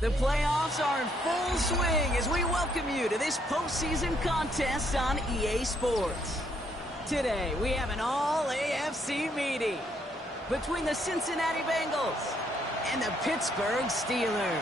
The playoffs are in full swing as we welcome you to this postseason contest on EA Sports. Today, we have an all-AFC meeting between the Cincinnati Bengals and the Pittsburgh Steelers.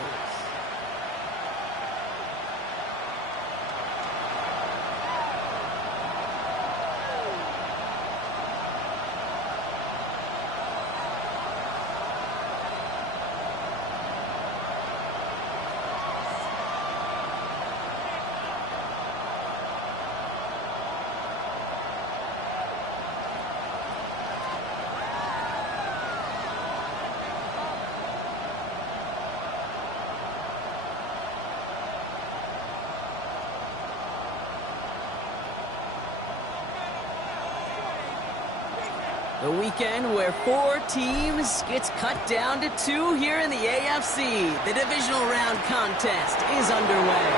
The weekend where 4 teams gets cut down to 2 here in the AFC. The divisional round contest is underway.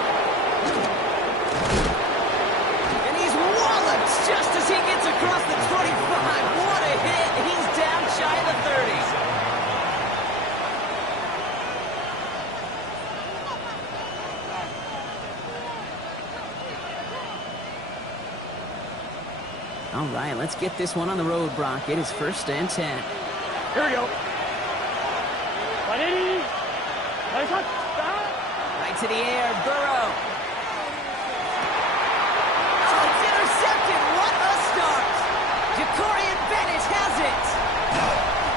And he's walloped just as he gets across the 25. What a hit. He's down shy of the 30. All right, let's get this one on the road, Brock. It is 1st and 10. Here we go. Right to the air, Burrow. Oh, it's intercepted. What a start. Jacorian Bennett has it.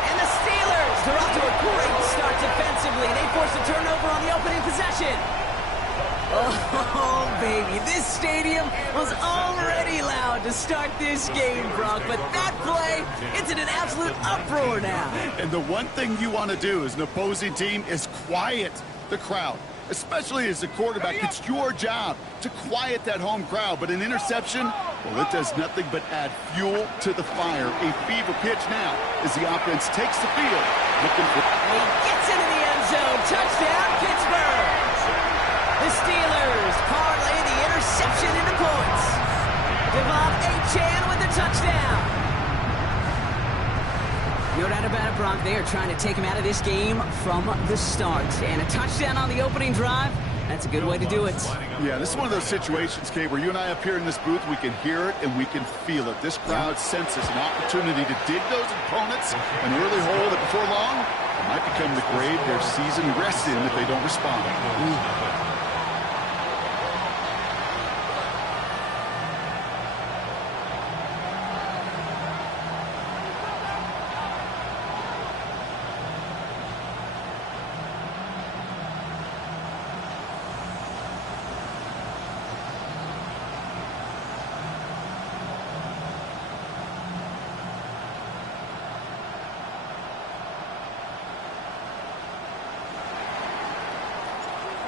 And the Steelers, they're off to a great start defensively. They force a turnover on the opening possession. Oh, baby, this stadium was already loud to start this game, Brock, but that play, it's in an absolute uproar now. And the one thing you want to do as an opposing team is quiet the crowd, especially as a quarterback. It's your job to quiet that home crowd, but an interception, well, it does nothing but add fuel to the fire. A fever pitch now as the offense takes the field. He gets into the end zone. Touchdown, Pittsburgh. The Steelers parlay the interception into points. Devon Achane with the touchdown. No doubt about it, Brock. They are trying to take him out of this game from the start. And a touchdown on the opening drive, that's a good way to do it. Yeah, this is one of those situations, Kay, where you and I up here in this booth, we can hear it and we can feel it. This crowd senses an opportunity to dig those opponents an early hole that before long it might become the grave their season rests in if they don't respond.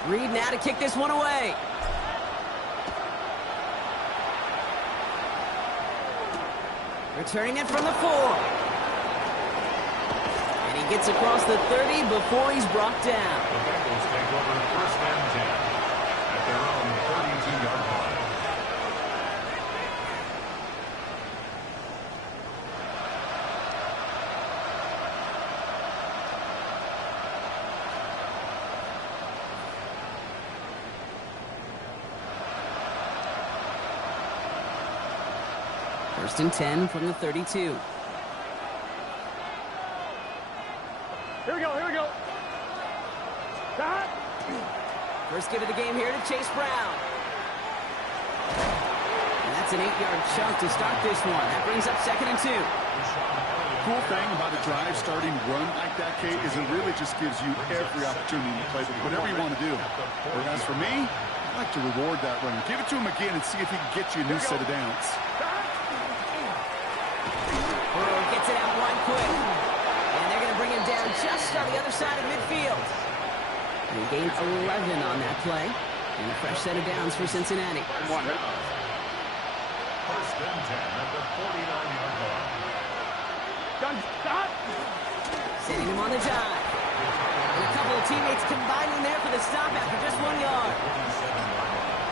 Reed now to kick this one away. Returning it from the 4. And he gets across the 30 before he's brought down. The Bengals take over 1st and 10 at their own 32-yard line. First and 10 from the 32. Here we go, here we go. That. First give of the game here to Chase Brown. And that's an 8-yard chunk to start this one. That brings up 2nd and 2. Cool thing about a drive starting run like that, Kate, is it really just gives you every opportunity to play whatever you want to do. Whereas for me, I like to reward that runner. Give it to him again and see if he can get you a new set of downs. Burrow gets it out one quick. And they're going to bring him down just on the other side of midfield. And he gained 11 on that play. And a fresh set of downs for Cincinnati. 1st and 10 at the 49-yard line. Sending him on the dive. And a couple of teammates combining there for the stop after just 1 yard.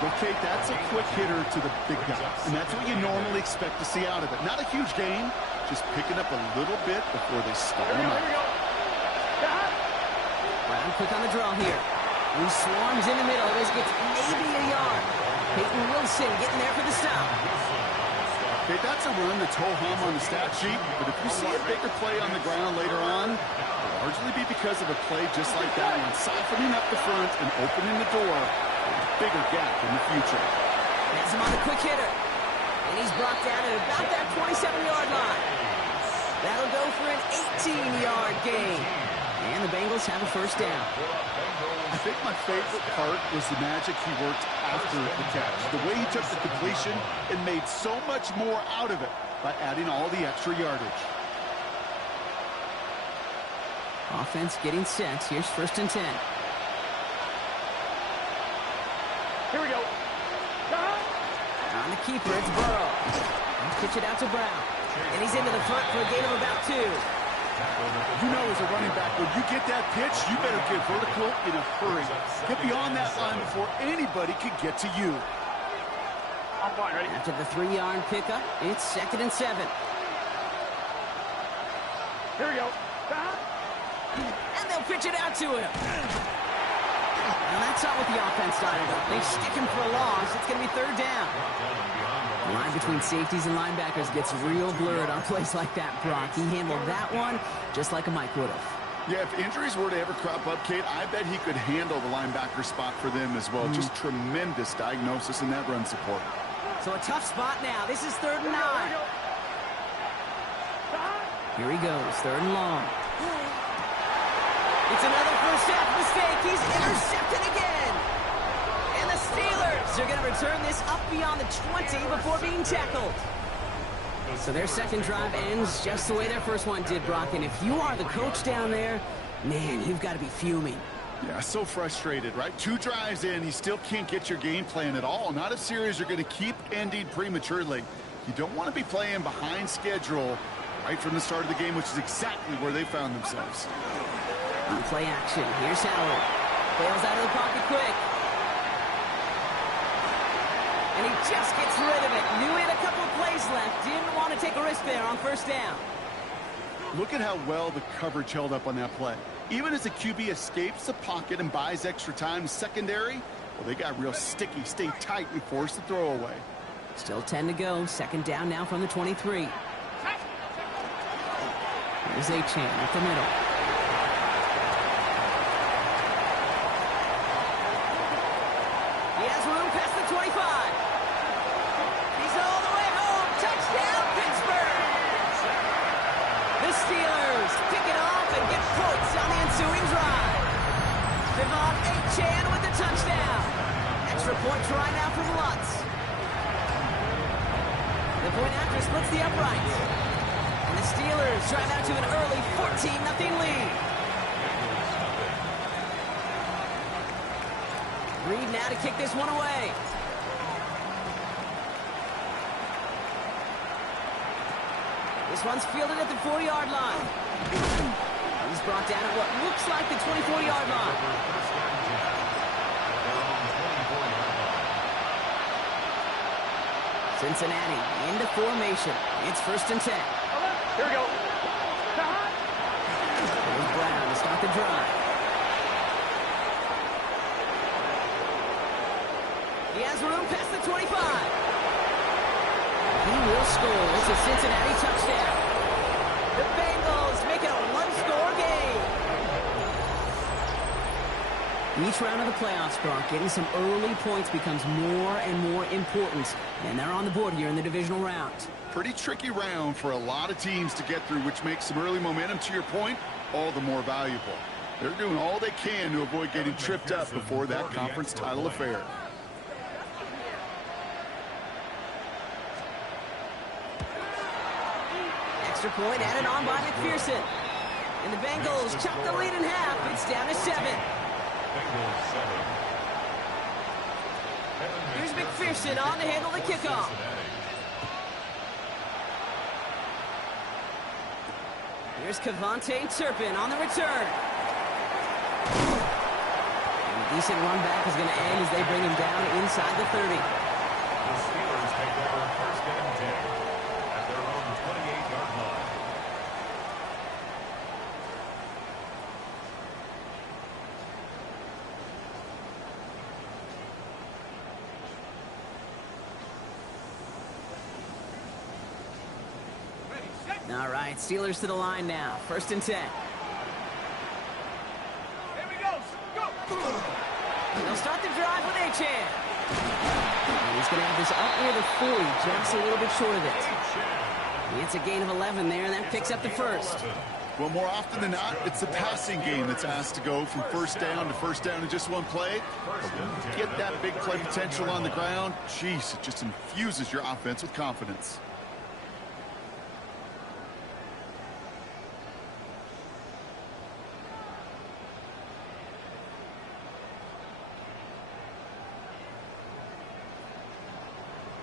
Well, Kate, that's a quick hitter to the big guy. And that's what you normally expect to see out of it. Not a huge gain, just picking up a little bit before they stall him out. Brown quick on the draw here. He swarms in the middle. This gets maybe a yard. Peyton Wilson getting there for the stop. Okay, that's a run that's ho-hum on the stat sheet, but if you see a bigger play on the ground later on, it'll largely be because of a play just like that one, softening up the front and opening the door for a bigger gap in the future. Has him on the quick hitter. And he's brought down at about that 27-yard line. That'll go for an 18-yard gain. And the Bengals have a first down. I think my favorite part was the magic he worked after the catch. The way he took the completion and made so much more out of it by adding all the extra yardage. Offense getting set. Here's 1st and 10. Here we go. On the keeper, it's Burrow. He'll pitch it out to Brown. And he's into the front for a gain of about 2. You know, as a running back, when you get that pitch, you better get vertical in a hurry. Get beyond that line before anybody can get to you. I'm fine, ready? After the 3-yard pickup, it's 2nd and 7. Here we go. And they'll pitch it out to him. And that's not what the offense started up. They stick him for a loss. It's going to be 3rd down. The line between safeties and linebackers gets real blurred on plays like that, Brock. He handled that one just like a Mike would have. Yeah, if injuries were to ever crop up, Kate, I bet he could handle the linebacker spot for them as well. Just tremendous diagnosis in that run support. So a tough spot now. This is 3rd and 9. Here he goes, 3rd and long. It's another first half mistake. He's intercepted again. And the Steelers are going to return this up beyond the 20 before being tackled. So their second drive ends just the way their first one did, Brock. And if you are the coach down there, man, you've got to be fuming. Yeah, so frustrated, right? 2 drives in, you still can't get your game plan at all. Not a series you're going to keep ending prematurely. You don't want to be playing behind schedule right from the start of the game, which is exactly where they found themselves. On play action, here's Howard. Bails out of the pocket quick. And he just gets rid of it. Knew he had a couple of plays left. Didn't want to take a risk there on 1st down. Look at how well the coverage held up on that play. Even as the QB escapes the pocket and buys extra time, secondary, well, they got real sticky. Stay tight and force the throw away. Still 10 to go. 2nd down now from the 23. Here's Achane at the middle. He has room past the 25. He's all the way home. Touchdown, Pittsburgh! The Steelers pick it off and get points on the ensuing drive. Devon Achane with the touchdown. Extra point try now from Lutz. The point after splits the uprights. And the Steelers drive out to an early 14-0 lead. Reed now to kick this one away. This one's fielded at the 4-yard line. He's brought down at what looks like the 24-yard line. Cincinnati into formation. It's 1st and 10. Here we go. Here's Brown to start the drive. He has room past the 25. He will score. It's a Cincinnati touchdown. The Bengals make it a one-score game. Each round of the playoffs, Brock, getting some early points becomes more and more important. And they're on the board here in the divisional round. Pretty tricky round for a lot of teams to get through, which makes some early momentum, to your point, all the more valuable. They're doing all they can to avoid getting tripped up before that conference title affair. Extra point added on by McPherson. And the Bengals chop the lead in half. It's down to 7. Here's McPherson on to handle the kickoff. Here's Kevontae Turpin on the return. And a decent run back is going to end as they bring him down inside the 30. The Steelers take over 1st and 10 at their own 28-yard line. All right, Steelers to the line now. 1st and 10. Here we go. Go. They'll start the drive with Achan. He's going to have this up near the 40, just a little bit short of it. It's a gain of 11 there, and that picks up the first. Well, more often than not, it's the passing game that's asked to go from first down to first down in just one play. But when you get that big play potential on the ground, geez, it just infuses your offense with confidence.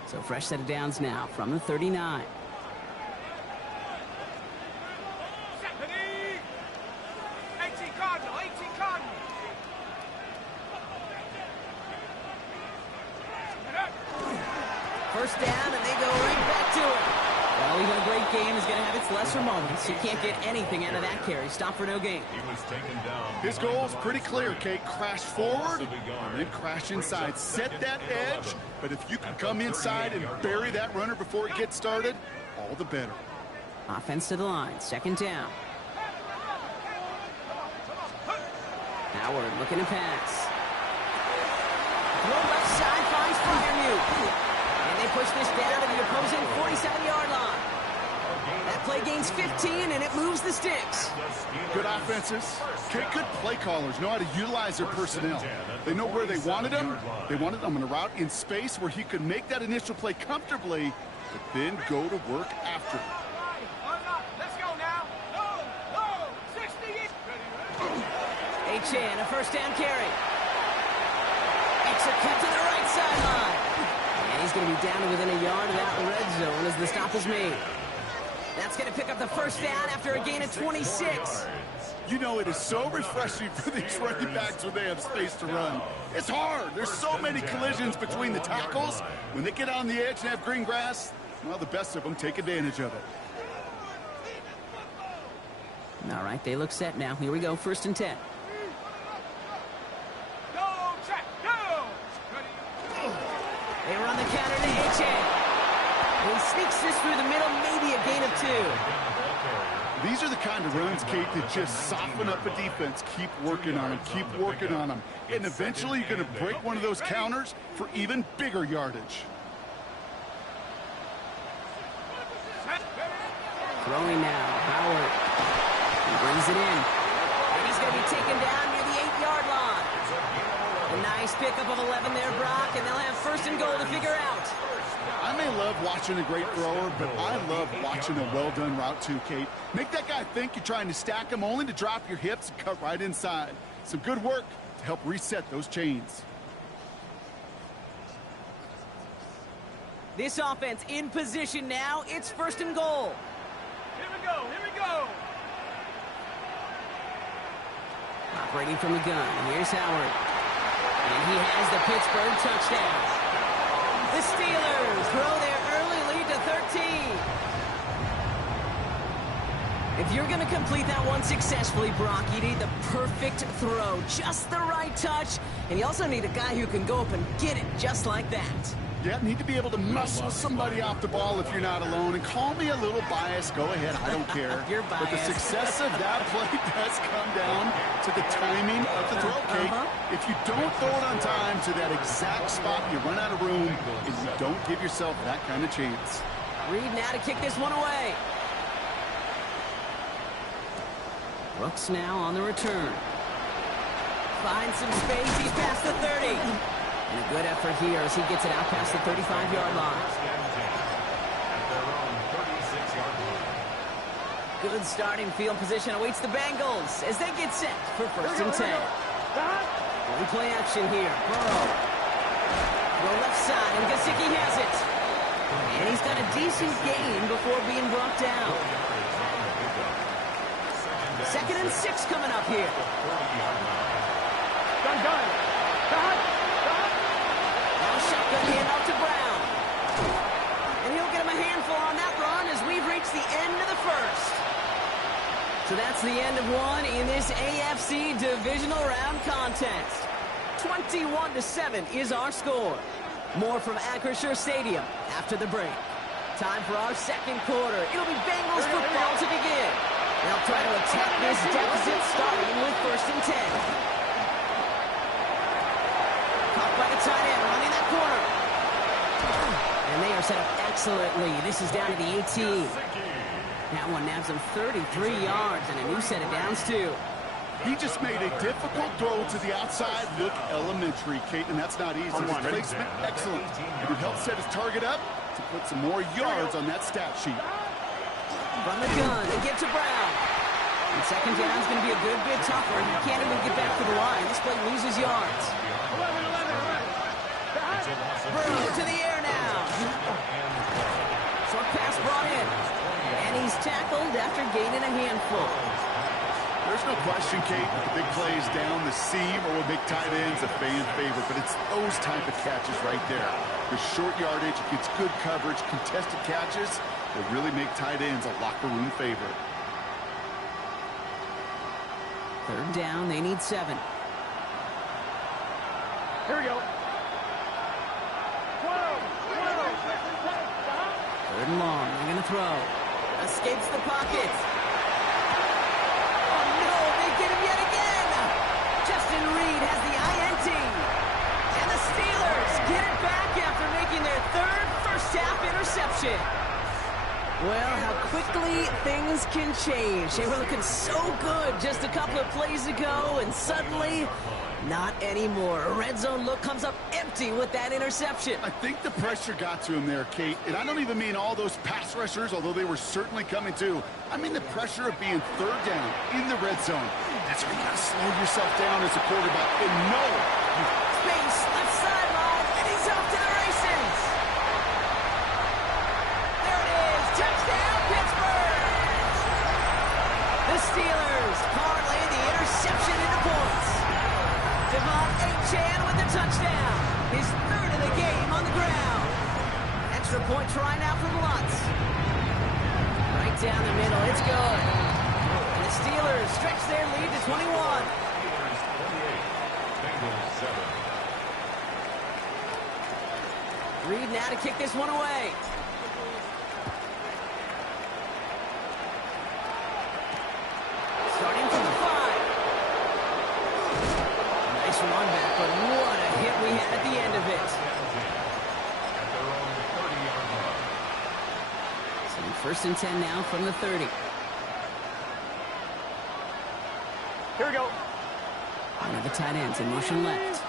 So fresh set of downs now from the 39. 18 Cardinal. First down, and they go right back to it. Well, even a great game is going to have its lesser moments. You can't get anything out of that carry. Stop for no gain. He was taken down. His goal is pretty clear, Kate. Crash forward and then crash inside. Set that edge, but if you can come inside and bury that runner before it gets started, all the better. Offense to the line. 2nd down. Howard looking to pass. Throw left side finds Freiermuth. And they push this down to the opposing 47-yard line. That play gains 15, and it moves the sticks. Good offenses. Okay, good play callers know how to utilize their personnel. They know where they wanted them. They wanted them in a route in space where he could make that initial play comfortably, but then go to work after. Let's go now. No. 60. Achan, a first down carry. Makes a cut to the right sideline. And he's going to be down to within a yard of that red zone as the stop is made. That's going to pick up the first down after a gain of 26. You know, it is so refreshing for these running backs when they have space to run. It's hard. There's so many collisions between the tackles. When they get on the edge and have green grass, well, the best of them take advantage of it. All right, they look set now. Here we go, 1st and 10. Go, check, go. They run the counter to Achan. He sneaks this through the middle, maybe a gain of 2. These are the kind of runs, Kate, that just soften up a defense. Keep working on them, keep working on them. And eventually you're going to break one of those counters for even bigger yardage. Throwing now, Howard. He brings it in. And he's going to be taken down near the 8-yard line. A nice pickup of 11 there, Brock, and they'll have 1st and goal to figure out. I may love watching a great thrower, but I love watching a well-done route too, Kate. Make that guy think you're trying to stack him only to drop your hips and cut right inside. Some good work to help reset those chains. This offense in position now. It's 1st and goal. Here we go. Operating from the gun. Here's Howard. And he has the Pittsburgh touchdown. The Steelers throw their early lead to 13. If you're going to complete that one successfully, Brock, you need the perfect throw, just the right touch, and you also need a guy who can go up and get it just like that. Yeah, need to be able to muscle somebody off the ball if you're not alone. And call me a little biased. Go ahead. I don't care. You're But the biased. success of that play does come down to the timing of the throw, Kate. If you don't throw it on time to that exact spot, you run out of room, and you don't give yourself that kind of chance. Reed now to kick this one away. Brooks now on the return. Finds some space. He's past the 30. And a good effort here as he gets it out past the 35-yard line. Good starting field position awaits the Bengals as they get set for 1st and 10. One play action here. Burrow. Throw left side, and Gesicki has it. And he's got a decent gain before being brought down. 2nd and 6 coming up here. Done. Now shotgun handoff to Brown. And he'll get him a handful on that run as we've reached the end of the 1st. So that's the end of one in this AFC Divisional Round contest. 21-7 is our score. More from Acrisure Stadium after the break. Time for our second quarter. It'll be Bengals football to begin. They'll try to attack this deficit starting with 1st and 10. Caught by the tight end, running that corner. And they are set up excellently. This is down to the 18. That one nabs him 33 yards and a new set of downs, too. He just made a difficult throw to the outside look elementary, Kate, and that's not easy. His placement, excellent. It would help set his target up to put some more yards on that stat sheet. From the gun, they get to Brown. And second down is going to be a good bit tougher. He can't even get back to the line. This play loses yards. Burrow to the air now. Short pass brought in. And he's tackled after gaining a handful. There's no question, Kate, that the big plays down the seam or will make tight ends a fan favorite, but it's those type of catches right there. The short yardage, gets good coverage, contested catches will really make tight ends a locker room favorite. Third down, they need 7. Here we go. Third and long, they're going to throw. Escapes the pocket. Oh no, they get him yet again. Justin Reed has the INT. And the Steelers get it back after making their third first-half interception. Well, how quickly things can change. They were looking so good just a couple of plays ago, and suddenly, not anymore. A red zone look comes up empty with that interception. I think the pressure got to him there, Kate, and I don't even mean all those pass rushers, although they were certainly coming too. I mean the pressure of being third down in the red zone. That's where you got to slow yourself down as a quarterback and know. Space, left sideline, and he's off to the races. There it is, touchdown, Pittsburgh! The Steelers parlay the interception into points. Devon Achane with the touchdown. His third of the game on the ground. Extra point try now from Lutz. Right down the middle, it's good. And the Steelers stretch their lead to 21. Reed now to kick this one away. Starting from the 5. Nice run back, but what a hit we had at the end of it. So 1st and 10 now from the 30. Here we go. One of the tight ends in motion left.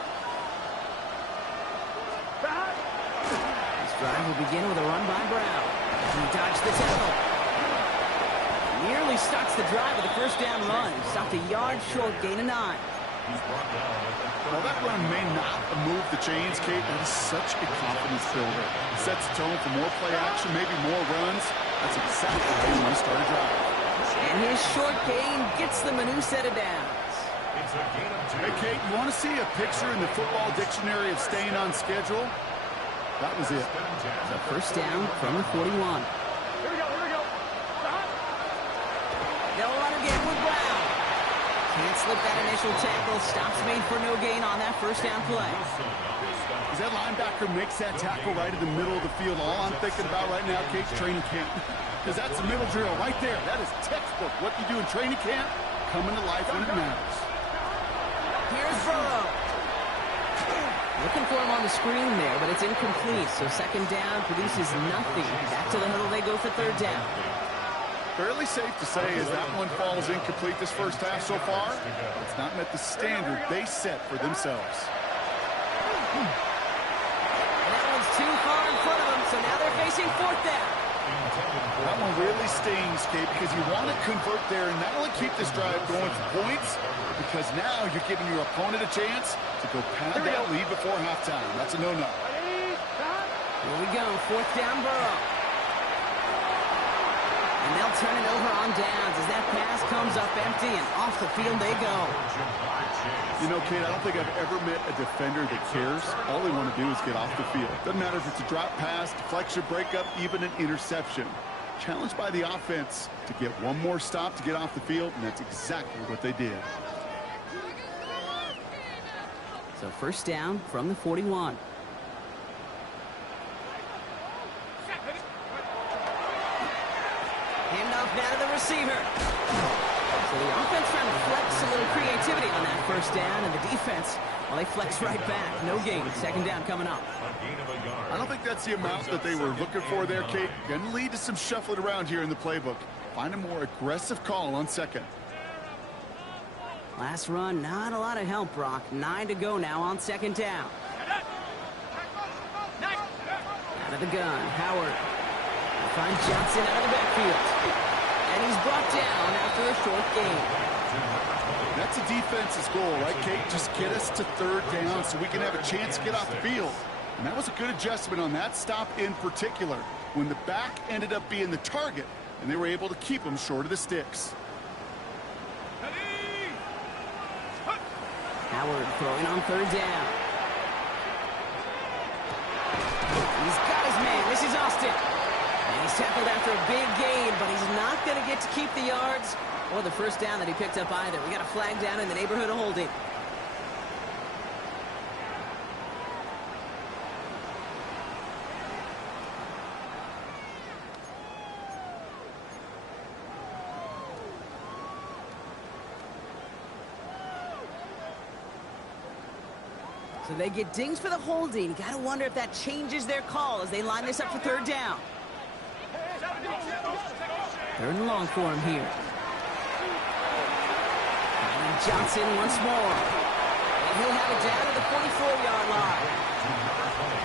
This drive will begin with a run by Brown. He dodged the tackle. Nearly starts the drive with a first down run. Stopped a yard short, gain of 9. While that run may not move the chains, Kate, that is such a confidence builder. It sets the tone for more play action, maybe more runs. That's exactly how you want to start a drive. And his short gain gets them a new set of downs. Hey, Kate, you want to see a picture in the football dictionary of staying on schedule? That was it. So first down from the 41. Here we go, here we go. They'll run again with Brown. Can't slip that initial tackle. Stops made for no gain on that first down play. As that linebacker makes that tackle right in the middle of the field, all I'm thinking about right now, Kate's training camp. Because that's a middle drill right there. That is textbook. What you do in training camp, coming to life when it matters. Here's Burrow. Looking for him on the screen there, but it's incomplete. So second down produces nothing. Back to the huddle they go for third down. Fairly safe to say as that one falls incomplete this first half so far, it's not met the standard they set for themselves. And that one's too far in front of them, so now they're facing fourth down. That one really stings, Kate, because you want to convert there and not only keep this drive going for points, because now you're giving your opponent a chance to go pad that lead before halftime. That's a no-no. Here we go, fourth down Burrow. And they'll turn it over on downs as that pass comes up empty and off the field they go. You know, Kate, I don't think I've ever met a defender that cares. All they want to do is get off the field. Doesn't matter if it's a drop pass, deflection, breakup, even an interception. Challenged by the offense to get one more stop to get off the field, and that's exactly what they did. So first down from the 41. Handoff now to the receiver. So the offense trying to flex a little creativity on that first down, and the defense, well, they flex right back. No gain. Second down coming up. I don't think that's the amount that they were looking for there, Kate. Going to lead to some shuffling around here in the playbook. Find a more aggressive call on second. Last run, not a lot of help, Brock. 9 to go now on second down. Out of the gun, Howard. Find Johnson out of the backfield. And he's brought down after a short gain. That's a defense's goal, right, Kate? Just get us to third down so we can have a chance to get off the field. And that was a good adjustment on that stop in particular, when the back ended up being the target, and they were able to keep him short of the sticks. Howard throwing on third down. He's got his man. This is Austin. And he's tackled after a big gain, but he's not going to get to keep the yards or the first down that he picked up either. We got a flag down in the neighborhood of holding. So they get dings for the holding. You got to wonder if that changes their call as they line this up for third down. Third and long for him here. And Johnson once more. And he'll have it down to the 44-yard line.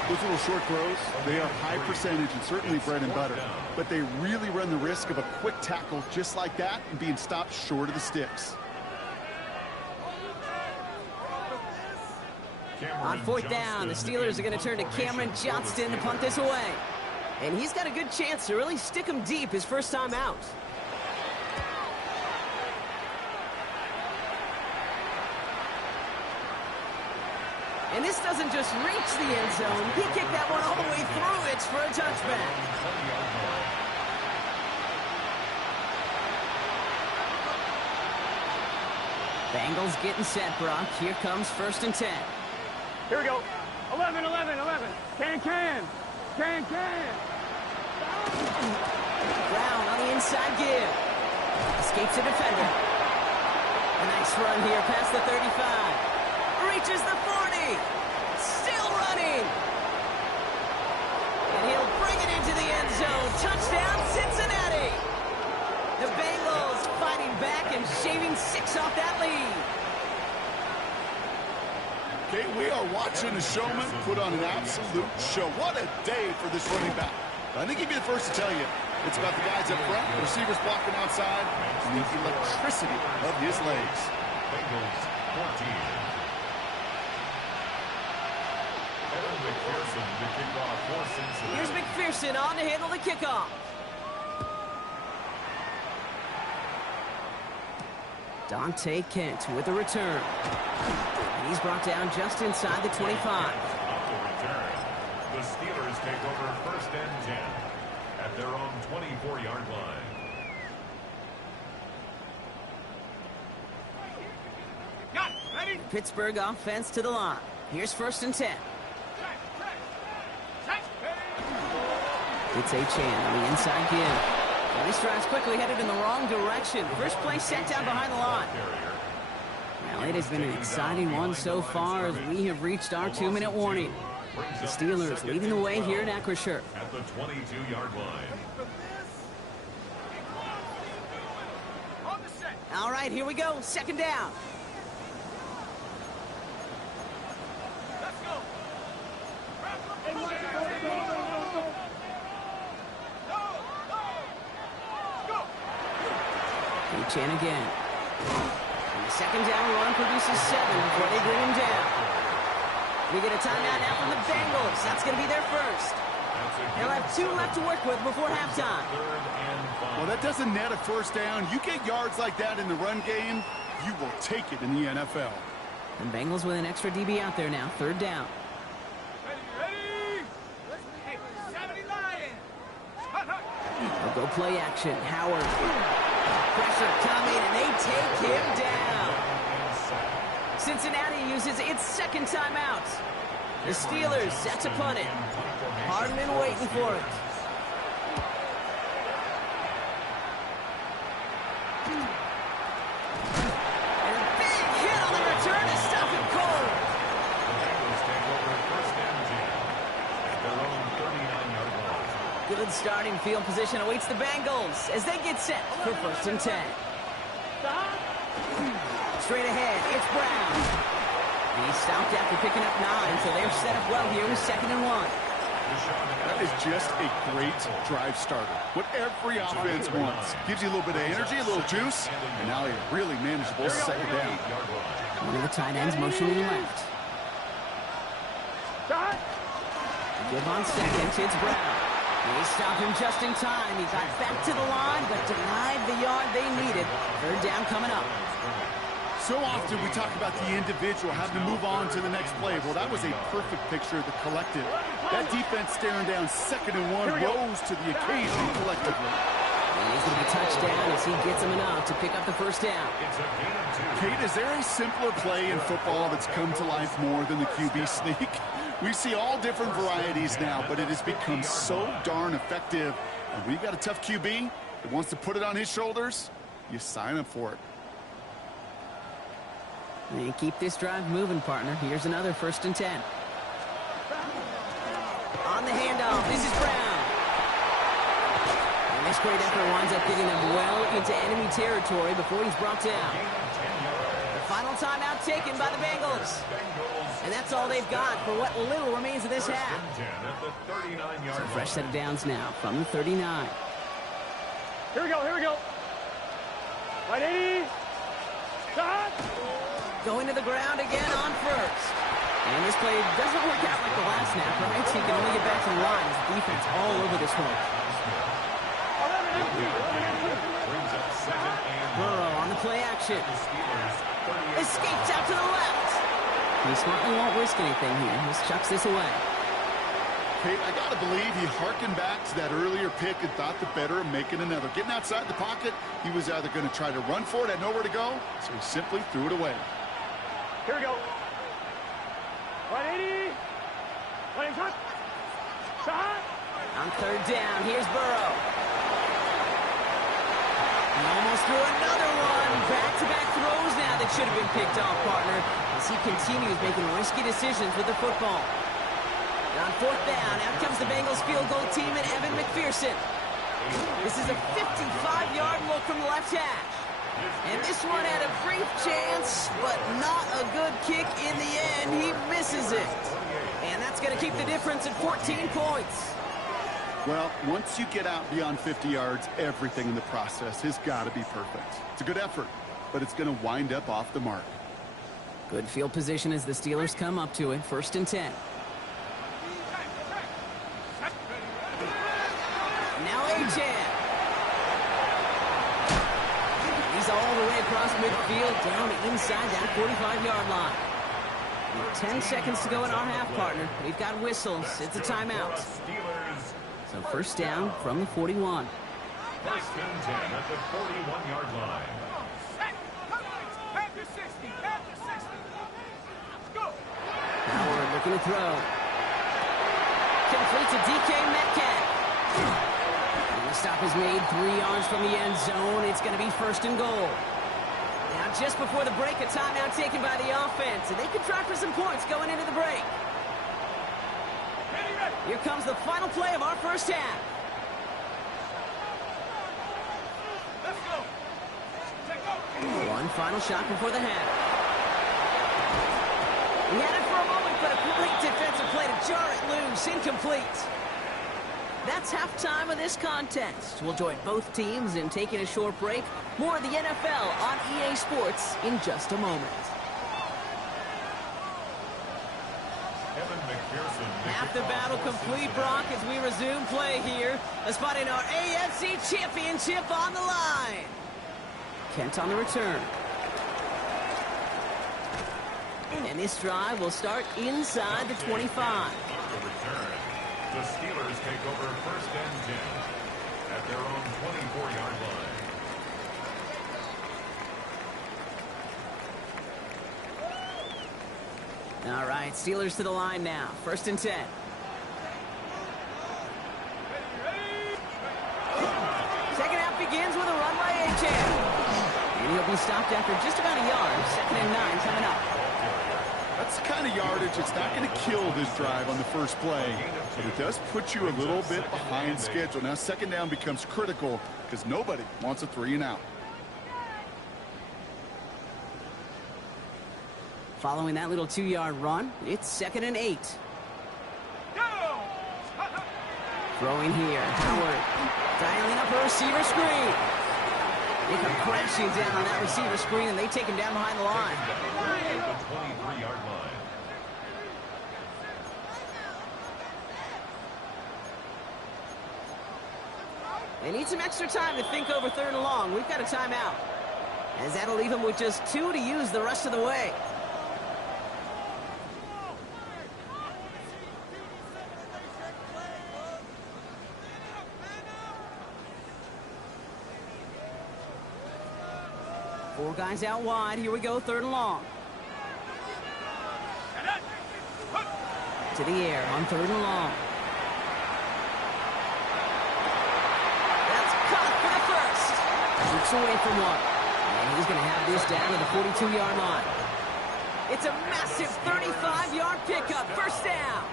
Those little short throws, they are high percentage and certainly bread and butter. But they really run the risk of a quick tackle just like that and being stopped short of the sticks. On fourth down, the Steelers are going to turn to Cameron Johnston to punt this away. And he's got a good chance to really stick him deep his first time out. And this doesn't just reach the end zone. He kicked that one all the way through. It's for a touchback. Bengals getting set, Brock. Here comes first and 10. Here we go. 11, 11, 11. Can. Brown on the inside give. Escapes a defender. A nice run here past the 35. Reaches the 40. Still running. And he'll bring it into the end zone. Touchdown, Cincinnati. The Bengals fighting back and shaving 6 off that lead. Okay, we are watching a showman put on an absolute show. What a day for this running back. I think he'd be the first to tell you. It's about the guys up front, the receivers blocking outside, and the electricity of his legs. Bengals 14. McPherson to kick off for Cincinnati. Here's McPherson on to handle the kickoff. Dante Kent with the return. And he's brought down just inside the 25. Off the return, the Steelers take over first and 10 at their own 24-yard line. Got it. Ready? Pittsburgh offense to the line. Here's first and 10. It's Achane on the inside give. These drives quickly headed in the wrong direction. First play set down behind the line. Well, it has been an exciting one so far as we have reached our 2-minute warning. The Steelers leading the way here in Acrisure. At the 22-yard line. All right, here we go. Second down. Chan again. And the second down run produces 7 before they bring him down. We get a timeout now from the Bengals. That's going to be their first. They'll have 2 left to work with before halftime. Well, that doesn't net a first down. You get yards like that in the run game, you will take it in the NFL. And Bengals with an extra DB out there now. Third down. Ready? 70 Lions. They'll go play action. Howard. Pressure coming, and they take him down. Cincinnati uses its second timeout. The Steelers set to punt it. Hardman waiting for it. Good starting field position awaits the Bengals as they get set for 1st and 10. Straight ahead, it's Brown. He stopped after picking up 9, so they're set up well here with 2nd and 1. That is just a great drive starter. What every offense wants. Gives you a little bit of energy, a little juice, and now a really manageable 2nd down. One of the tight ends motioning left. Give on 2nd, it's Brown. They stopped him just in time. He got back to the line, but denied the yard they needed. 3rd down coming up. So often we talk about the individual having to move on to the next play. Well, that was a perfect picture of the collective. That defense staring down 2nd and 1 rose to the occasion collectively. And he's going to be touchdown as he gets him enough to pick up the 1st down. Kate, is there a simpler play in football that's come to life more than the QB sneak? We see all different varieties now, but it has become so darn effective. And we've got a tough QB that wants to put it on his shoulders. You sign up for it. And keep this drive moving, partner. Here's another 1st and 10. On the handoff, this is Brown. And this great effort winds up getting them well into enemy territory before he's brought down. The final timeout taken by the Bengals. And that's all they've got for what little remains of this half. So fresh set of downs now from the 39. Here we go, here we go. 180. Shot. Going to the ground again on 1st. And this play doesn't work out like the last snap, right? So he can only get back to the line as the defense all over this one. Burrow on the play action. Escapes out to the left. He smartly won't risk anything here. He just chucks this away. Kate, I got to believe he harkened back to that earlier pick and thought the better of making another. Getting outside the pocket, he was either going to try to run for it, had nowhere to go, so he simply threw it away. Here we go. 180. 180. Shot. On 3rd down, here's Burrow. He almost threw another one. Back-to-back throws now that should have been picked off, partner, as he continues making risky decisions with the football. And on 4th down, out comes the Bengals field goal team and Evan McPherson. This is a 55-yard look from the left hash. And this one had a brief chance, but not a good kick in the end. He misses it. And that's going to keep the difference at 14 points. Well, once you get out beyond 50 yards, everything in the process has got to be perfect. It's a good effort, but it's going to wind up off the mark. Good field position as the Steelers come up to it. 1st and 10. Now A-Chan. He's all the way across midfield down inside that 45-yard line. With 10 seconds to go in our half, partner. We've got whistles. It's a timeout. So 1st down from the 41. 1st and 10 at the 41-yard line. Howard looking to throw. Complete to DK Metcalf. And the stop is made 3 yards from the end zone. It's going to be 1st and goal. Now just before the break, a timeout taken by the offense. And they can try for some points going into the break. Here comes the final play of our 1st half. Let's go. One final shot before the half. He had it for a moment, but a great defensive play to jar it loose. Incomplete. That's halftime of this contest. We'll join both teams in taking a short break. More of the NFL on EA Sports in just a moment. Half the battle complete, Brock, as we resume play here. A spot in our AFC Championship on the line. Kent on the return. And this drive will start inside the 25. The return. The Steelers take over 1st and 10 at their own 24-yard line. All right, Steelers to the line now. 1st and 10. Second half begins with a run by A-Chan. And he'll be stopped after just about a yard. 2nd and 9 coming up. That's That's the kind of yardage. It's not going to kill this drive on the first play, but it does put you a little bit behind schedule. Now, second down becomes critical because nobody wants a 3-and-out. Following that little 2-yard run, it's 2nd and 8. Throwing here, Howard dialing up a receiver screen. They come crashing down on that receiver screen, and they take him down behind the line. The 23-yard line. They need some extra time to think over 3rd and long. We've got a timeout, as that'll leave them with just 2 to use the rest of the way. Four guys out wide. Here we go, 3rd and long. To the air on 3rd and long. That's caught for the first. Shoots away from one. And he's going to have this down to the 42-yard line. It's a massive 35-yard pickup. First down.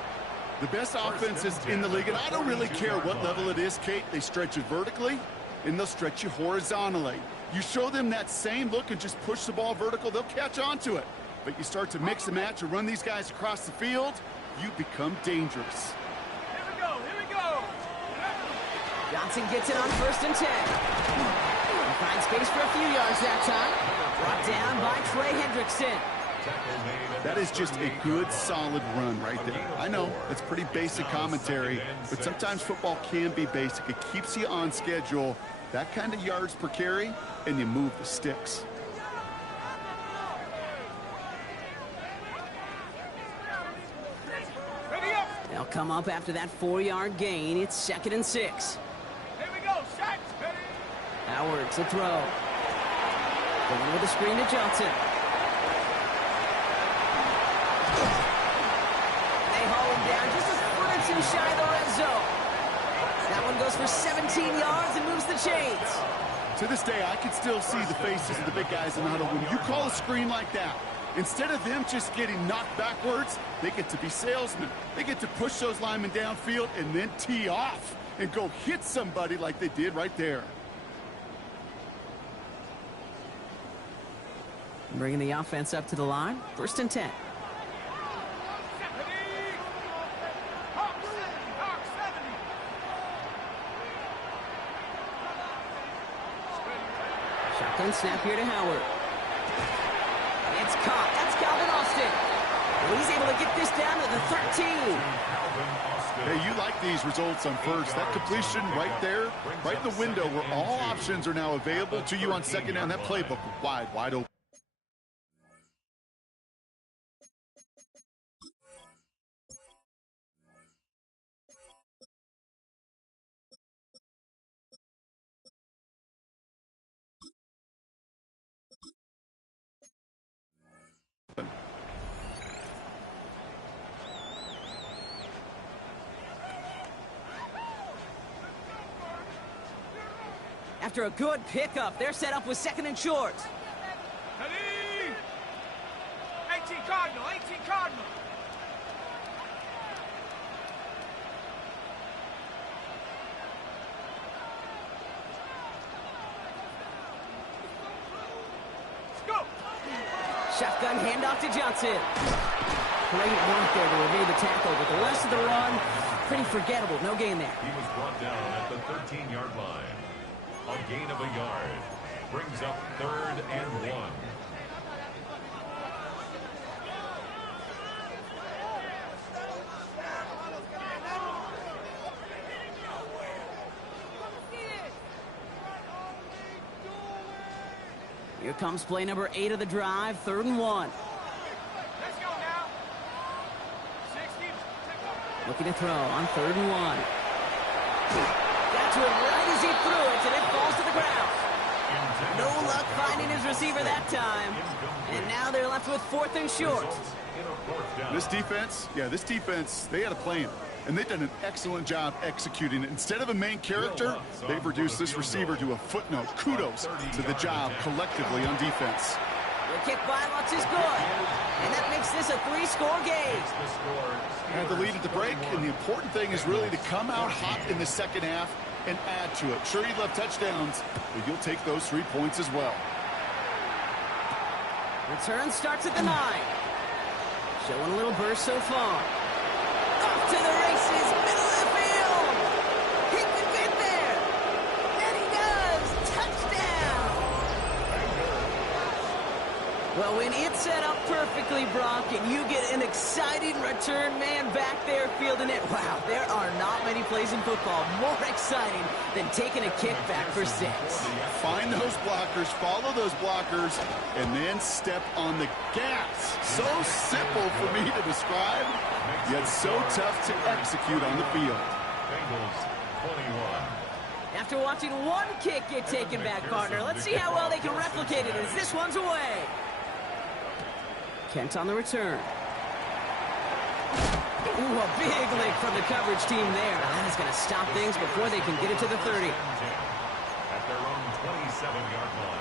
The best offenses in the league, and I don't really care what level it is, Kate. They stretch it vertically, and they'll stretch you horizontally. You show them that same look and just push the ball vertical, they'll catch on to it. But you start to mix and match and run these guys across the field, you become dangerous. Here we go, here we go. Johnson gets it on 1st and 10. He finds space for a few yards that time. Brought down by Trey Hendrickson. That is just a good, solid run right there. I know, it's pretty basic commentary, but sometimes football can be basic. It keeps you on schedule. That kind of yards per carry, and you move the sticks. They'll come up after that 4-yard gain. It's 2nd and 6. Here we go, set. Howard to throw. Going with the screen to Johnson. They haul him down just a foot or two shy of the red zone. That one goes for 17 yards and moves the chains. To this day, I can still see the faces of the big guys in the huddle. When you call a screen like that, instead of them just getting knocked backwards, they get to be salesmen. They get to push those linemen downfield and then tee off and go hit somebody like they did right there. Bringing the offense up to the line. 1st and 10. Shotgun snap here to Howard. It's caught. That's Calvin Austin. And he's able to get this down to the 13. Hey, you like these results on first. That completion right there, right in the window where all options are now available to you on second down. That playbook wide open. After a good pickup, they're set up with 2nd and short. 18 Cardinal, 18 Cardinal. Let's go. Shotgun handoff to Johnson. Great work there to evade the tackle, but the rest of the run, pretty forgettable. No gain there. He was brought down at the 13-yard line. A gain of a yard. Brings up 3rd and 1. Here comes play number 8 of the drive. 3rd and 1. Let's go now. 60. Looking to throw on 3rd and 1. Got to him right as he threw it, and it falls to the ground. No luck finding his receiver that time. And now they're left with 4th and short. This defense, they had a plan. And they've done an excellent job executing it. Instead of a main character, they've reduced this receiver to a footnote. Kudos to the job collectively on defense. The kick by Lutz is good. And that makes this a 3-score game. Had the lead at the break, and the important thing is really to come out hot in the second half and add to it. Sure, you'd love touchdowns, but you'll take those 3 points as well. Return starts at the 9. Showing a little burst so far. Off to the races, middle of the field. He can get there. And he does. Touchdown. Well, when it's set up perfectly, Brock, and you get an exciting return man back there fielding it, wow, there are not many plays in football more exciting than taking a kick back for 6. Find those blockers, follow those blockers, and then step on the gas. So simple for me to describe, yet so tough to execute on the field. Bengals 21. After watching one kick get taken back, partner, let's see how well they can replicate it as this one's away. Kent on the return. Ooh, a big lick from the coverage team there. That is going to stop things before they can get it to the 30. At their own 27-yard line.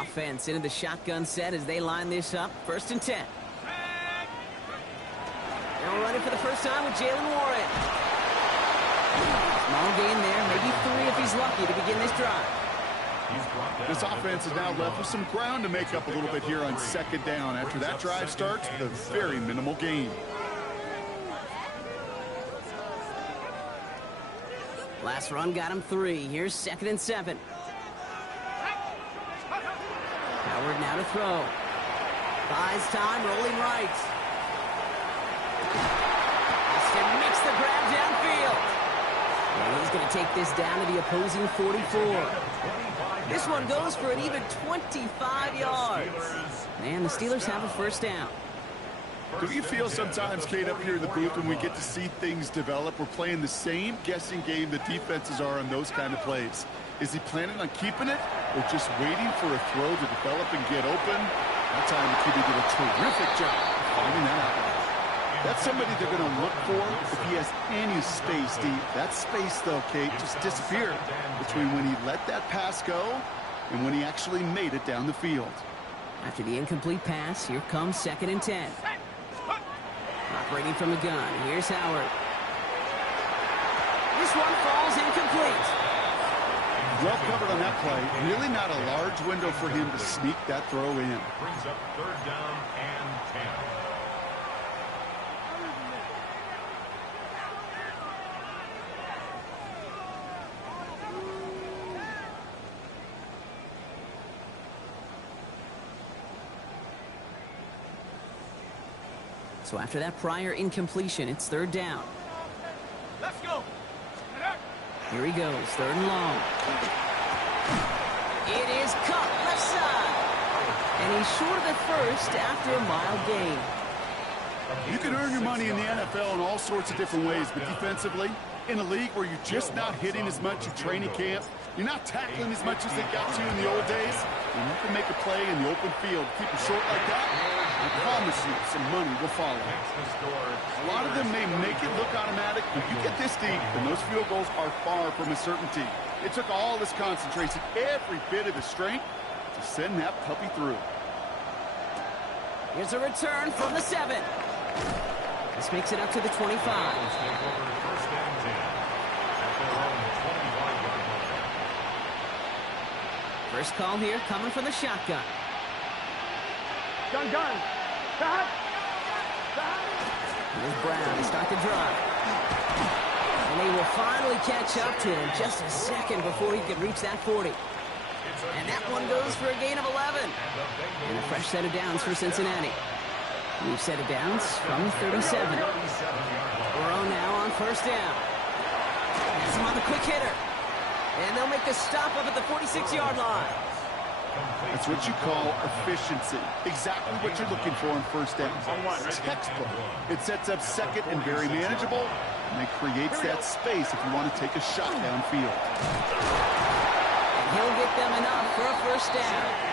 Offense into the shotgun set as they line this up. 1st and 10. Now running for the first time with Jalen Warren. Small gain there, maybe 3 if he's lucky to begin this drive. This offense is now left with some ground to make up a little bit here on 2nd down. After that drive starts, a very minimal gain. Last run got him 3. Here's 2nd and 7. Howard now to throw. Buys time, rolling right. Austin makes the grab downfield. And he's going to take this down to the opposing 44. This one goes for an even 25 yards. And the Steelers have a 1st down. Do you feel sometimes, Kate, up here in the booth when we get to see things develop, we're playing the same guessing game the defenses are on those kind of plays? Is he planning on keeping it or just waiting for a throw to develop and get open? That time the QB did a terrific job of finding that out. That's somebody they're going to look for if he has any space deep. That space, though, Kate, just disappeared between when he let that pass go and when he actually made it down the field. After the incomplete pass, here comes 2nd and 10. Operating from the gun, here's Howard. This one falls incomplete. Well covered on that play. Really not a large window for him to sneak that throw in. Brings up 3rd down and 10. So after that prior incompletion, it's 3rd down. Let's go. Here he goes, 3rd and long. It is cut left side. And he's short of the 1st after a mild gain. You can earn your money in the NFL in all sorts of different ways, but defensively, in a league where you're just not hitting as much in training camp, you're not tackling as much as they got to in the old days, and you can make a play in the open field, keep them short like that, I promise you some money will follow. A lot of them may make it look automatic, but you get this deep, and those field goals are far from a certainty. It took all this concentration, every bit of his strength, to send that puppy through. Here's a return from the 7. This makes it up to the 25. First call here coming from the shotgun. Gun. Here's Brown to start the drive. And they will finally catch up to him just a second before he can reach that 40. And that one goes for a gain of 11. And a fresh set of downs for Cincinnati. New set of downs from the 37. Burrow now on 1st down. Has him on the quick hitter. And they'll make the stop up at the 46-yard line. That's what you call efficiency. Exactly what you're looking for on 1st down. Textbook. It sets up 2nd and very manageable, and it creates that space if you want to take a shot downfield. And he'll get them enough for a 1st down.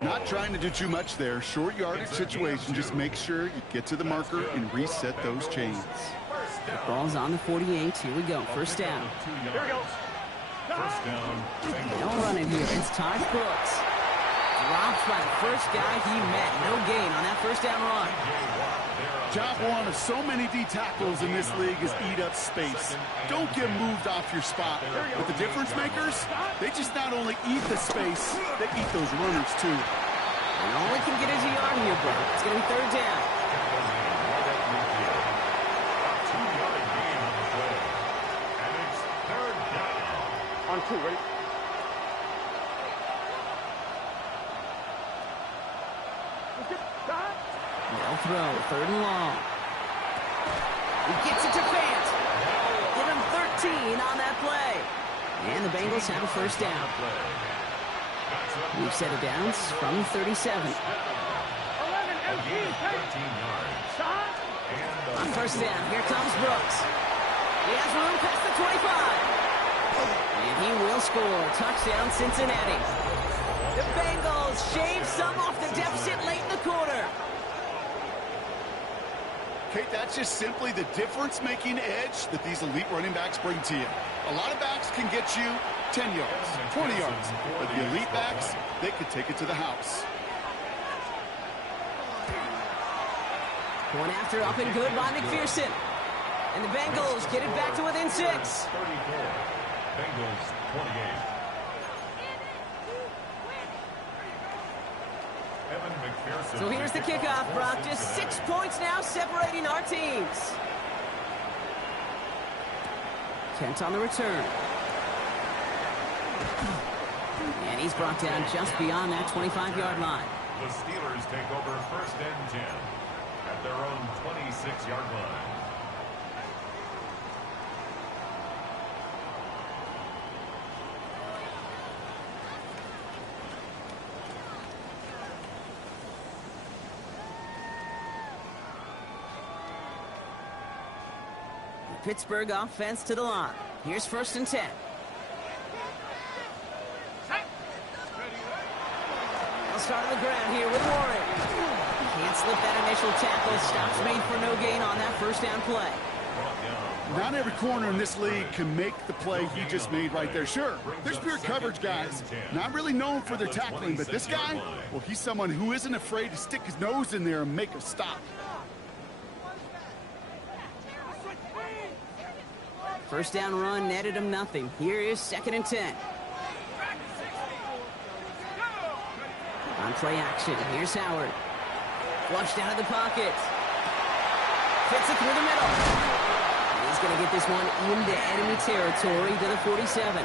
Not trying to do too much there. Short yardage situation. Just make sure you get to the marker and reset those chains. The ball's on the 48. Here we go. First down. Here we go. First down. Don't run it here. It's Todd Brooks. Dropped by the first guy he met. No gain on that first down run. Job one of so many D tackles in this league is eat up space. Don't get moved off your spot. But the difference makers, they just not only eat the space, they eat those runners too. And all he can get is a yard here, bro. It's going to be third down. On 2, ready? They'll throw. Third and long. He gets it to Fant. Give him 13 on that play. And the Bengals have a first down. We've set it downs from 37. 11, 18, On first down, here comes Brooks. He has room past the 25. And he will score. Touchdown, Cincinnati. The Bengals shave some off the deficit late in the quarter. Kate, that's just simply the difference-making edge that these elite running backs bring to you. A lot of backs can get you 10 yards, 20 yards, but the elite backs, they could take it to the house. One after up and good by McPherson. And the Bengals get it back to within 6. 34. Bengals 28. So here's the kickoff, Brock. Just 6 points now separating our teams. Kent on the return. And he's brought down just beyond that 25-yard line. The Steelers take over first and 10 at their own 26-yard line. Pittsburgh offense to the line. Here's first and 10. They'll start on the ground here with Warren. Can't slip that initial tackle. Stops made for no gain on that first down play. Not every corner in this league can make the play he just made right there. Sure, there's pure coverage guys. Not really known for their tackling, but this guy, well, he's someone who isn't afraid to stick his nose in there and make a stop. First down run netted him nothing. Here is second and 10. On play action, here's Howard. Flushed out of the pocket. Fits it through the middle. He's going to get this one into enemy territory to the 47.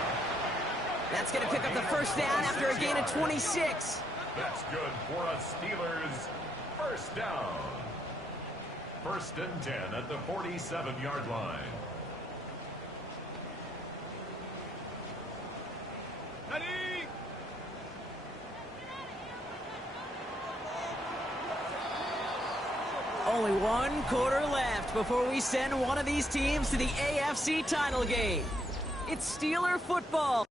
That's going to pick up the first down after a gain of 26. That's good for a Steelers first down. First and 10 at the 47-yard line. Only 1 quarter left before we send one of these teams to the AFC title game. It's Steeler football.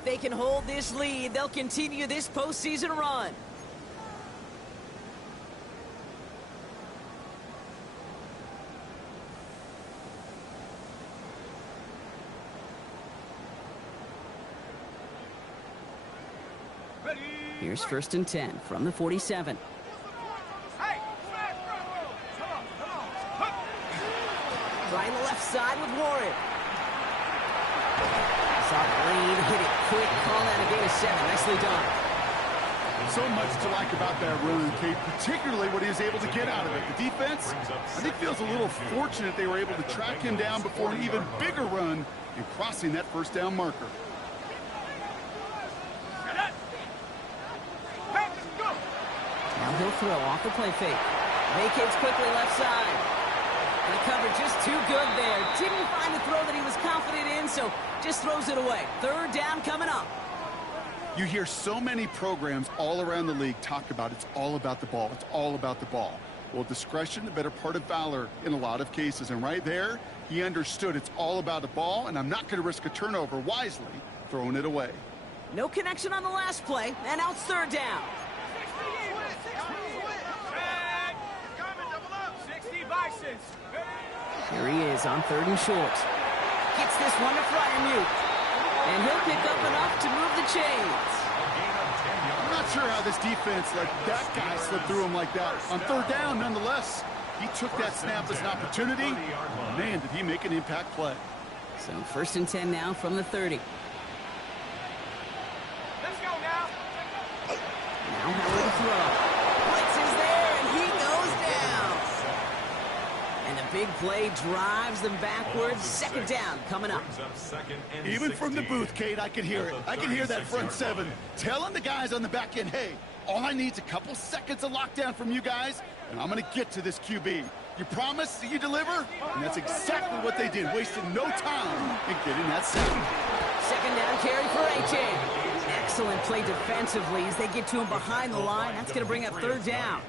If they can hold this lead, they'll continue this postseason run. Here's 1st and 10 from the 47. Trying the left side with Warren. Saw the lead, hit it quick, call out a gain of 7. Nicely done. So much to like about that run, Kate, particularly what he was able to get out of it. The defense, I think, feels a little fortunate they were able to track him down before an even bigger run and crossing that 1st down marker. Now he'll throw off the play fake. Vacates quickly left side. And the cover just too good there. Didn't find the throw that he was confident in, so just throws it away. 3rd down coming up. You hear so many programs all around the league talk about it's all about the ball. It's all about the ball. Well, discretion, the better part of valor in a lot of cases. And right there, he understood it's all about the ball, and I'm not going to risk a turnover, wisely throwing it away. No connection on the last play, and now it's 3rd down. Here he is on 3rd and short. Gets this one to Fryermuth. And he'll pick up enough to move the chains. I'm not sure how this defense let that guy slip through him like that. On 3rd down, nonetheless, he took that snap as an opportunity. Man, did he make an impact play. So 1st and 10 now from the 30. Let's go now. Now Howard to throw. Blitz is there, and he goes down. And a big play drives them backwards. 2nd down coming up. Even from the booth, Kate, I could hear it. I can hear that front 7 telling the guys on the back end, hey, all I need is a couple seconds of lockdown from you guys, and I'm going to get to this QB. You promise that you deliver? And that's exactly what they did, wasting no time in getting that sack. 2nd down carry for A-Chain. Excellent play defensively as they get to him behind the line. That's going to bring up 3rd down.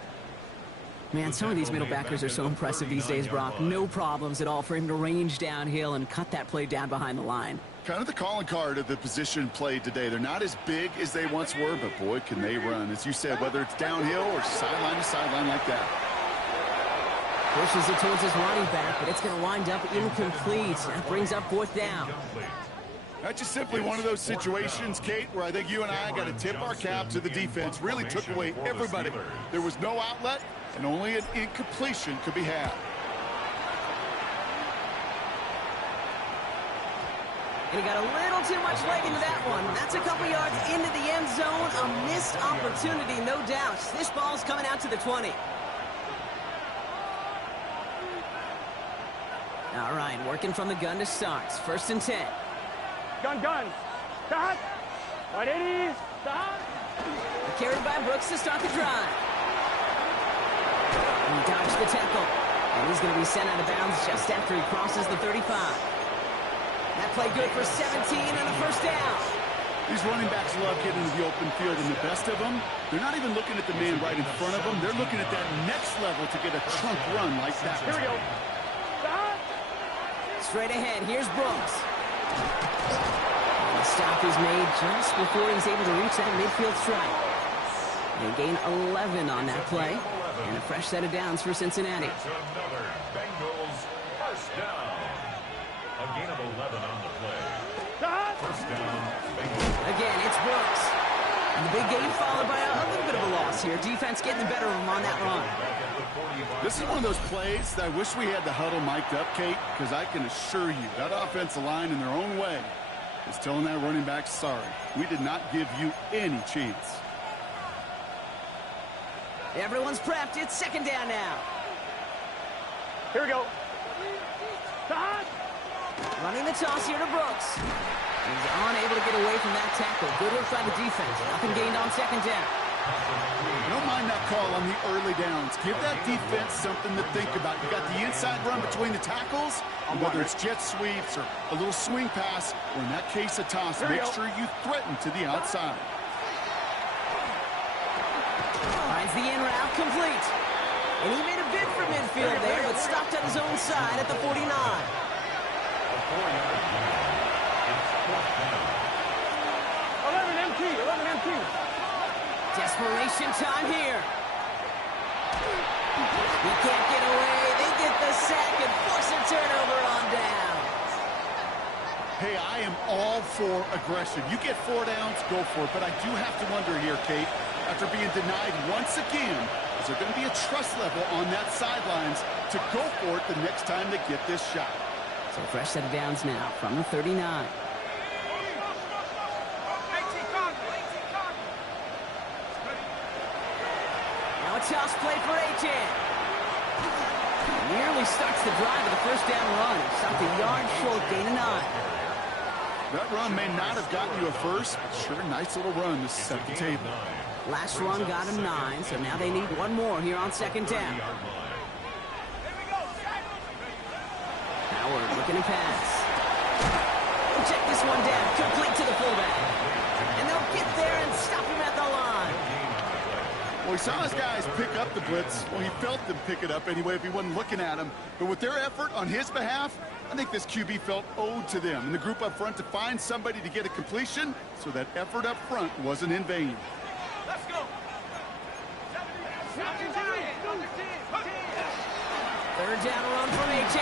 Man, some of these middle backers are so impressive these days, Brock. No problems at all for him to range downhill and cut that play down behind the line. Kind of the calling card of the position played today. They're not as big as they once were, but boy, can they run. As you said, whether it's downhill or sideline to sideline like that. Pushes it towards his running back, but it's going to wind up incomplete. That brings up 4th down. That's just simply one of those situations, Kate, where I think you and I got to tip our cap to the defense. Really took away everybody. There was no outlet, and only an incompletion could be had. And he got a little too much leg into that one. That's a couple yards into the end zone. A missed opportunity, no doubt. This ball's coming out to the 20. All right, working from the gun to start. 1st and 10. Gun. Stop. 180. Stop. Carried by Brooks to start the drive. And he dodged the tackle. And he's going to be sent out of bounds just after he crosses the 35. That play good for 17 and a 1st down. These running backs love getting into the open field, and the best of them, they're not even looking at the man right in front of them. They're looking at that next level to get a chunk run like that. Here we go. Stop. Straight ahead, here's Brooks. And the stop is made just before he's able to reach that midfield strike. They gain 11 on that play. And a fresh set of downs for Cincinnati. It's another Bengals 1st down. A gain of 11 on the play. 1st down, Bengals. Again, it's Brooks. And the big gain followed by a little bit of a loss here. Defense getting the better of him on that run. This is one of those plays that I wish we had the huddle mic'd up, Kate, because I can assure you that offensive line in their own way is telling that running back, sorry, we did not give you any chance. Everyone's prepped. It's 2nd down now. Here we go. Stop. Running the toss here to Brooks. He's unable to get away from that tackle. Good work by the defense. Nothing gained on 2nd down. I don't mind that call on the early downs. Give that defense something to think about. You got the inside run between the tackles, and whether it's jet sweeps or a little swing pass, or in that case a toss, make sure you threaten to the outside. Finds the in route complete. And he made a bid for midfield there, but stopped on his own side at the 49. A 4-yard gain. It's 4th down. game time here. He can't get away. They get the sack and force a turnover on down. Hey, I am all for aggression. You get 4 downs, go for it. But I do have to wonder here, Kate, after being denied once again, is there going to be a trust level on that sidelines to go for it the next time they get this shot? So fresh set of downs now from the 39. Now a toss play for Achan. Nearly starts the drive with a first down run. Stopped a yard short, gain of 9. That run may not have gotten you a first, but sure, nice little run to set the table. Last run got him 9, so now they need one more here on second down. Howard looking to pass. Check this one down, complete to the fullback. And they'll get there and stop him at the line. Well, he saw his guys pick up the blitz. Well, he felt them pick it up anyway if he wasn't looking at him. But with their effort on his behalf, I think this QB felt owed to them and the group up front to find somebody to get a completion, so that effort up front wasn't in vain. Let's go. Third down run from Achan.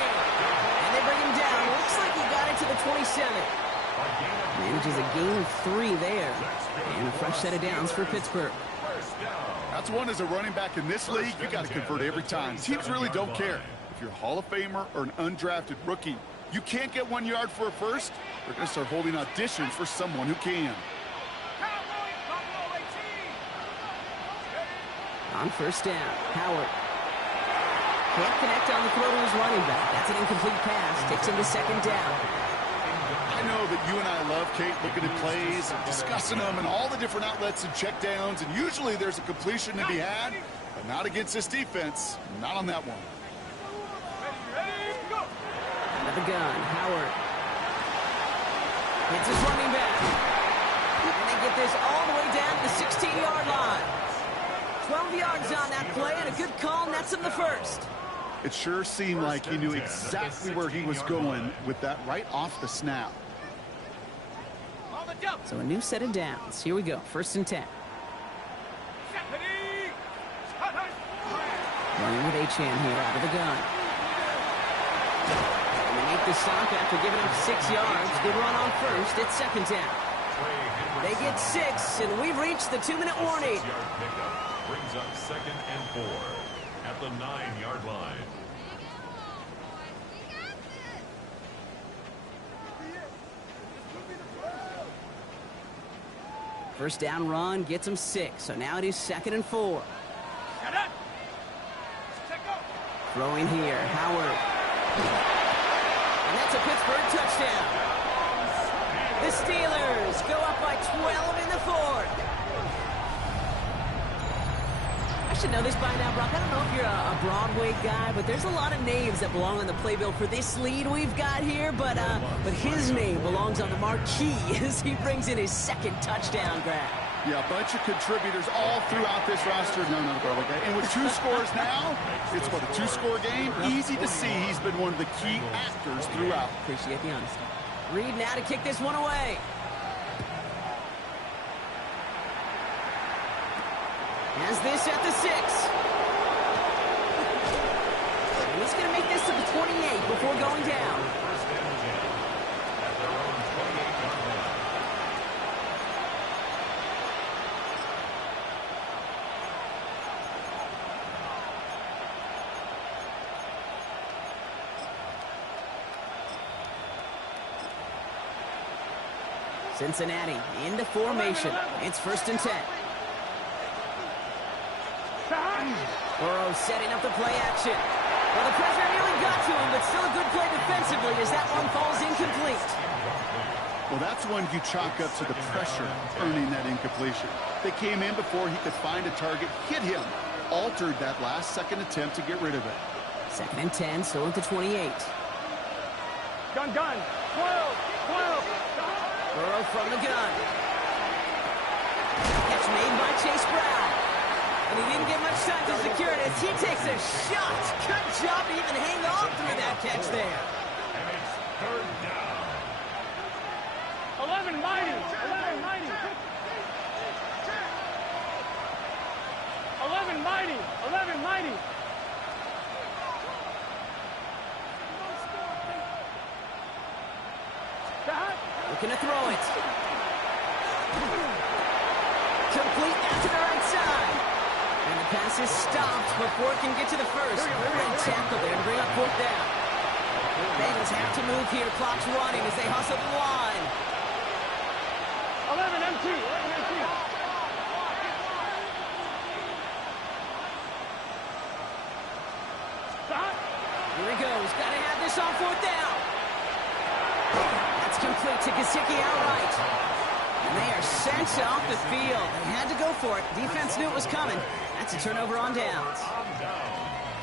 And they bring him down. Looks like he got it to the 27. Manages a gain of 3 there. And a fresh set of downs for Pittsburgh. That's one as a running back in this league, you got to convert every time. Teams really don't care. If you're a Hall of Famer or an undrafted rookie, you can't get 1 yard for a first, they're going to start holding auditions for someone who can. On first down, Howard. Can't connect on the throw to his running back. That's an incomplete pass. Takes him to second down. I know that you and I love, Kate, looking at plays and discussing them and all the different outlets and checkdowns, and usually there's a completion to be had, but not against this defense. Not on that one. Out of the gun, Howard. Hits his running back. And they get this all the way down to the 16-yard line. 12 yards on that play, and a good call nets him the first. It sure seemed like he knew exactly where he was going with that right off the snap. So a new set of downs. Here we go, first and 10. Running with Achan here out of the gun. And they make the stop after giving up 6 yards. Good run on first. It's second down. They get 6, and we've reached the 2-minute warning. Brings up 2nd and 4 at the 9-yard line. First down run gets him 6, so now it is 2nd and 4. Throwing here, Howard. And that's a Pittsburgh touchdown. The Steelers go up by 12 in the 4th. I should know this by now, Brock. I don't know if you're a Broadway guy, but there's a lot of names that belong on the playbill for this lead we've got here. But his name belongs on the marquee as he brings in his 2nd touchdown grab. Yeah, a bunch of contributors all throughout this roster. No, not a Broadway guy. And with 2 scores now, it's what, a 2-score game? Easy to see he's been one of the key actors throughout. Appreciate the honesty. Reed now to kick this one away. Has this at the 6. And he's going to make this to the 28 before going down. Cincinnati into formation. It's 1st and 10. Burrow setting up the play action. Well, the pressure nearly got to him, but still a good play defensively as that one falls incomplete. Well, that's one you chalk up to the pressure earning that incompletion. They came in before he could find a target, hit him, altered that last-second attempt to get rid of it. 2nd and 10, still at the 28. Gun. 12. Burrow from the gun. Catch made by Chase Brown. And he didn't get much time to secure it as he takes a shot. Good job to even hang on through that catch there. And it's 3rd down. 11 mighty. 11 mighty. 11 mighty. Stop. Looking to throw it. Complete out to the right side. And the pass is stopped before it can get to the first. Great tackle there to bring up fourth down. Bengals have to move here. Clock's running as they hustle the line. 11 MT. 11 MT. Stop. Here he goes. Got to have this on fourth down. That's complete to Gesicki outright. And they are sent off the field. They had to go for it. Defense knew it was coming. That's a turnover on downs.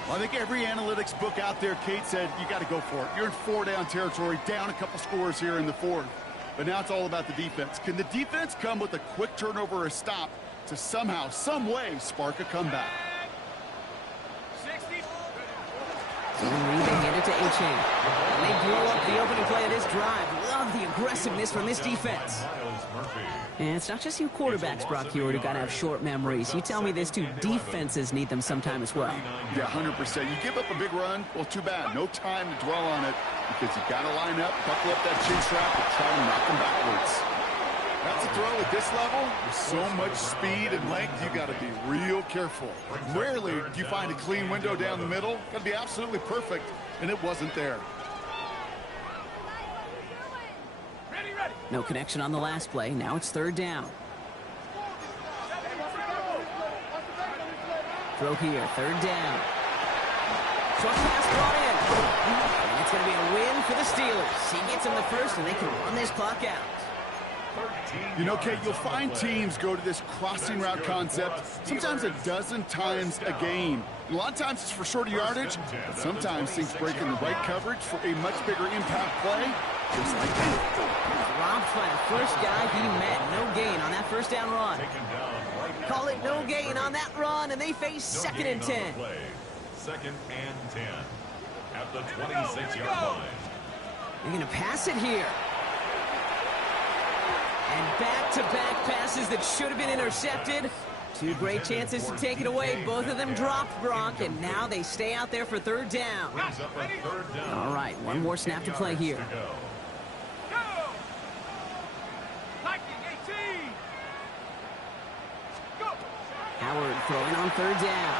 Well, I think every analytics book out there, Kate, said you got to go for it. You're in four-down territory, down a couple scores here in the fourth. But now it's all about the defense. Can the defense come with a quick turnover or a stop to somehow, some way, spark a comeback? They hand it to A-Chain. And they blow up the opening play of this drive. Love the aggressiveness from this defense. And it's not just you quarterbacks, Brock Hewitt, who got to have short memories. You tell me this too, defenses need them sometime as well. Yeah, 100%. You give up a big run, well, too bad. No time to dwell on it because you got to line up, buckle up that chin strap, and try to knock them backwards. That's a throw at this level. With so much speed and length, you got to be real careful. Rarely do you find a clean window down the middle. Got to be absolutely perfect, and it wasn't there. No connection on the last play. Now it's third down. Throw here, third down. Short pass brought in. And it's going to be a win for the Steelers. He gets them the first, and they can run this clock out. You know, Kate, you'll find teams go to this crossing route concept sometimes a dozen times a game. A lot of times it's for shorter yardage, but sometimes things break in the right coverage for a much bigger impact play, just like that. Robbed by the first guy he met. No gain on that first down run. Call it no gain on that run, and they face second and 10. Second and 10 at the 26-yard line. They're going to pass it here. And back-to-back passes that should have been intercepted. Two great chances to take it away. Both of them dropped, Brock, and now they stay out there for third down. All right, one more snap to play here. Howard throwing on third down.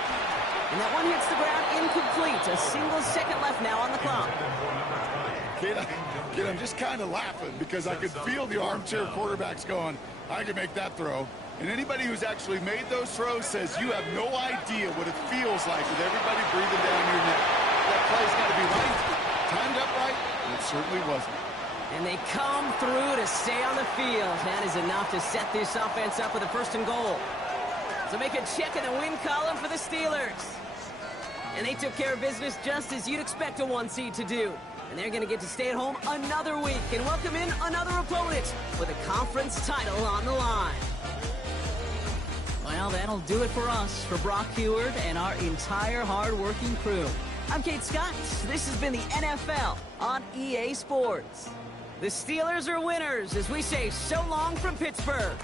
And that one hits the ground incomplete. A single second left now on the clock. Kid, I'm just kind of laughing because I could feel the armchair quarterbacks going, I can make that throw. And anybody who's actually made those throws says you have no idea what it feels like with everybody breathing down your neck. That play's got to be right, timed up right, and it certainly wasn't. And they come through to stay on the field. That is enough to set this offense up with a first and goal. So make a check in the win column for the Steelers. And they took care of business just as you'd expect a one seed to do. And they're going to get to stay at home another week and welcome in another opponent with a conference title on the line. Well, that'll do it for us, for Brock Hewitt and our entire hard-working crew. I'm Kate Scott. This has been the NFL on EA Sports. The Steelers are winners as we say so long from Pittsburgh.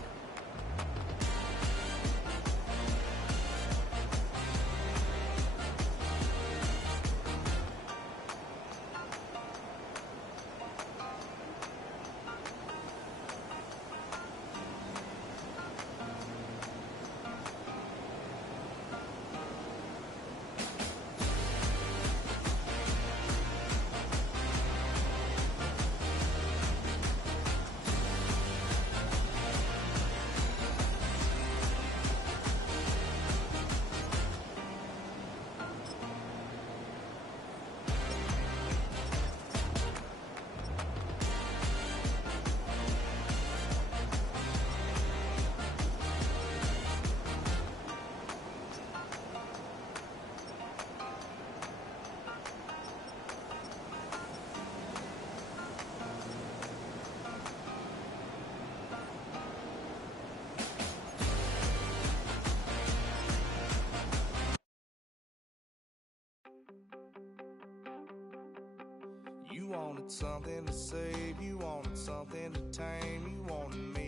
You wanted something to save, you wanted something to tame, you wanted me